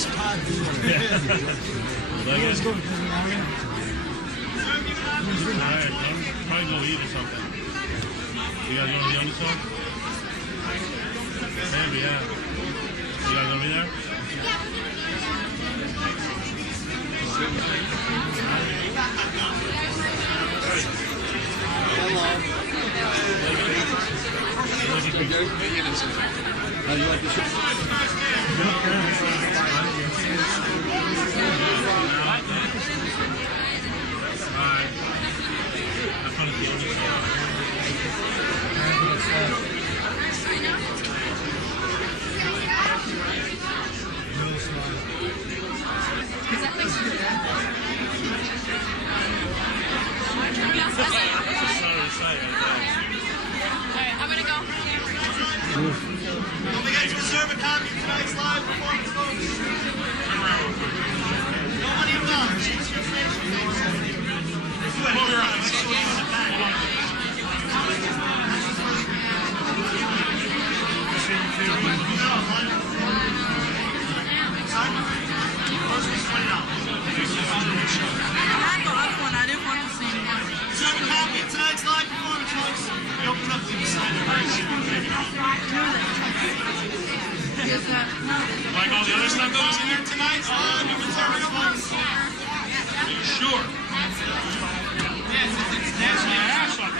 nice pod, dude. Let's go. Alright, I'm probably go eat or something. You guys want to be on the song? Maybe, yeah. You guys want to be there? How you like the show? Don't forget to reserve a copy of tonight's live performance, folks. Nobody involved. Choose your station. Reserve a copy of tonight's live performance, folks. We open up to the side of Like all the other stuff that was in there? tonight's live performance. Are you sure? Yes, it's national.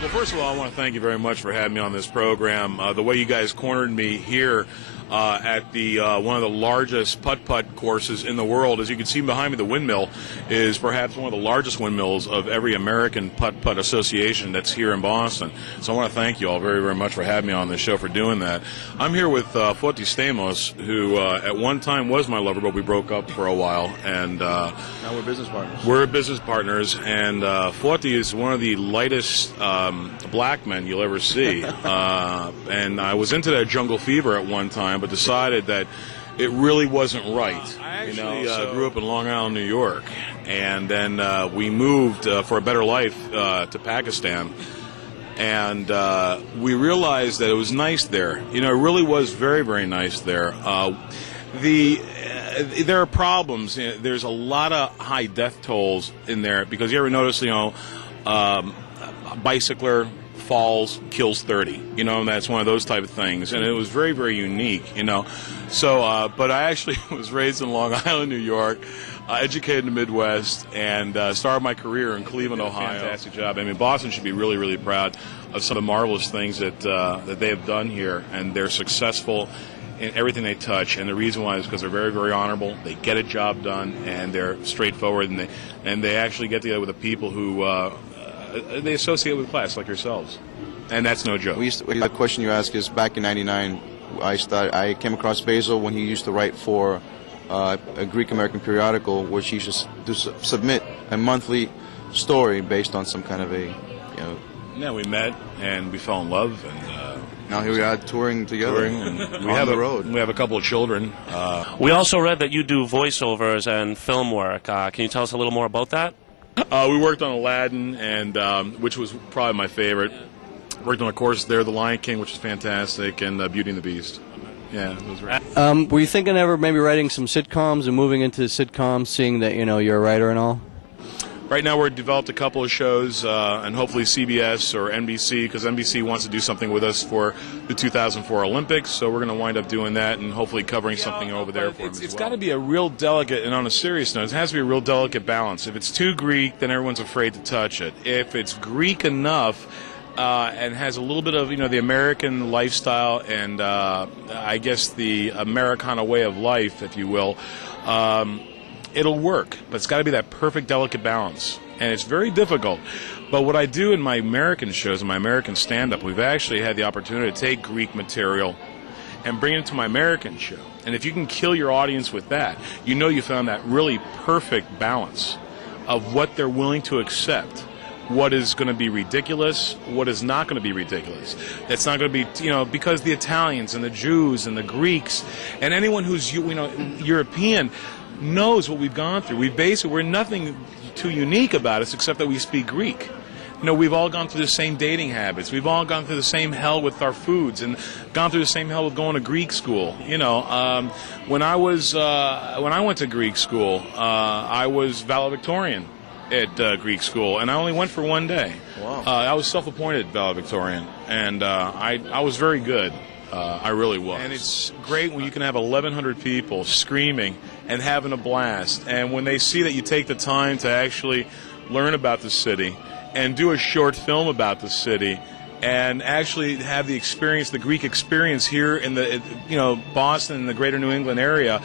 Well, first of all, I want to thank you very much for having me on this program. The way you guys cornered me here at the one of the largest putt-putt courses in the world. As you can see behind me, the windmill is perhaps one of the largest windmills of every American putt-putt association that's here in Boston. So I want to thank you all very, very much for having me on this show, for doing that. I'm here with Foti Stamos, who at one time was my lover, but we broke up for a while. And now we're business partners. We're business partners, and Foti is one of the lightest black men you'll ever see. And I was into that jungle fever at one time, but decided that it really wasn't right. I actually grew up in Long Island, New York, and then we moved for a better life to Pakistan. And we realized that it was nice there. You know, it really was very, very nice there. There are problems. There's a lot of high death tolls in there because you ever notice, a bicycler falls, kills 30, and that's one of those type of things. And it was very, very unique, So, but I actually was raised in Long Island, New York, educated in the Midwest, and started my career in Cleveland, Ohio. Fantastic job. I mean, Boston should be really, really proud of some of the marvelous things that they have done here, and they're successful in everything they touch. And the reason why is because they're very, very honorable. They get a job done, and they're straightforward, and they actually get together with the people who they associate with class, like yourselves. And that's no joke. The question you ask is, back in '99, I came across Basile when he used to write for a Greek American periodical, which he used to submit a monthly story based on some kind of a, Yeah, we met and we fell in love, and now here we are touring together. We have the road. We have a couple of children. We also read that you do voiceovers and film work. Can you tell us a little more about that? We worked on Aladdin, and which was probably my favorite. Worked on a course there, The Lion King, which is fantastic, and Beauty and the Beast. Yeah, those were. Were you thinking ever maybe writing some sitcoms and moving into sitcoms, seeing that you're a writer and all? Right now, we've developed a couple of shows, and hopefully CBS or NBC, because NBC wants to do something with us for the 2004 Olympics. So we're going to wind up doing that and hopefully covering something over there for them as well. It's got to be a real delicate, and on a serious note, it has to be a real delicate balance. If it's too Greek, then everyone's afraid to touch it. If it's Greek enough and has a little bit of the American lifestyle and I guess the Americana way of life, if you will. It'll work, but it's got to be that perfect, delicate balance. And it's very difficult. But what I do in my American shows, in my American stand-up, we've actually had the opportunity to take Greek material and bring it to my American show. And if you can kill your audience with that, you found that really perfect balance. of what they're willing to accept. What is going to be ridiculous, what is not going to be ridiculous. That's not going to be, because the Italians and the Jews and the Greeks and anyone who's, European knows what we've gone through. We're nothing too unique about us except that we speak Greek. We've all gone through the same dating habits. We've all gone through the same hell with our foods and gone through the same hell with going to Greek school. When I went to Greek school, I was valedictorian at Greek school, and I only went for one day. Wow. I was self-appointed valedictorian, and I was very good. I really was. And it's great when you can have 1,100 people screaming and having a blast, and when they see that you take the time to actually learn about the city and do a short film about the city and actually have the experience, the Greek experience here in the, Boston and the greater New England area,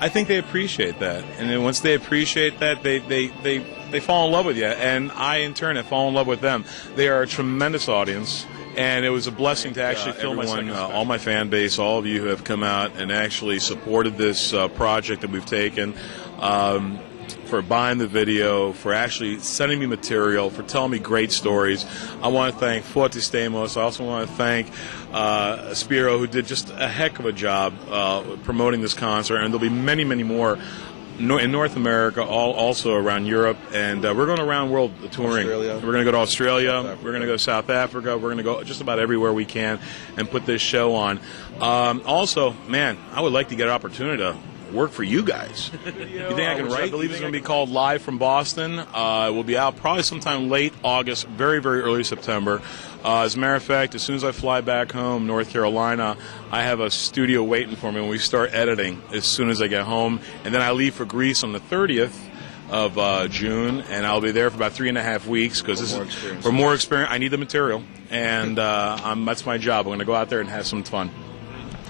I think they appreciate that. And then once they appreciate that, they fall in love with you. And I, in turn, have fallen in love with them. They are a tremendous audience. And it was a blessing to actually film everyone, all my fan base, all of you who have come out and actually supported this project that we've taken, for buying the video, for actually sending me material, for telling me great stories. I want to thank Fortis Stamos. I also want to thank Spiro, who did just a heck of a job promoting this concert. And there'll be many, many more in North America, also around Europe, and we're going around world touring. Australia. We're going to go to Australia, we're going to go to South Africa, we're going to go just about everywhere we can and put this show on. Also, man, I would like to get an opportunity to work for you guys. You think I can write? I believe it's going to be called Live from Boston. It will be out probably sometime late August, very, very early September. As a matter of fact, as soon as I fly back home, North Carolina, I have a studio waiting for me when we start editing as soon as I get home. And then I leave for Greece on the 30th of June, and I'll be there for about 3.5 weeks because this is for more experience. I need the material, and that's my job. I'm going to go out there and have some fun.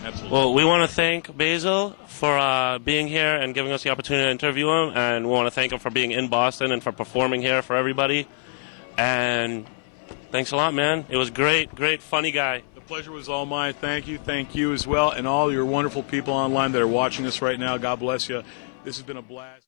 Absolutely. Well, we want to thank Basile for being here and giving us the opportunity to interview him, and we want to thank him for being in Boston and for performing here for everybody. And thanks a lot, man. It was great, funny guy. The pleasure was all mine. Thank you as well, and all your wonderful people online that are watching us right now. God bless you. This has been a blast.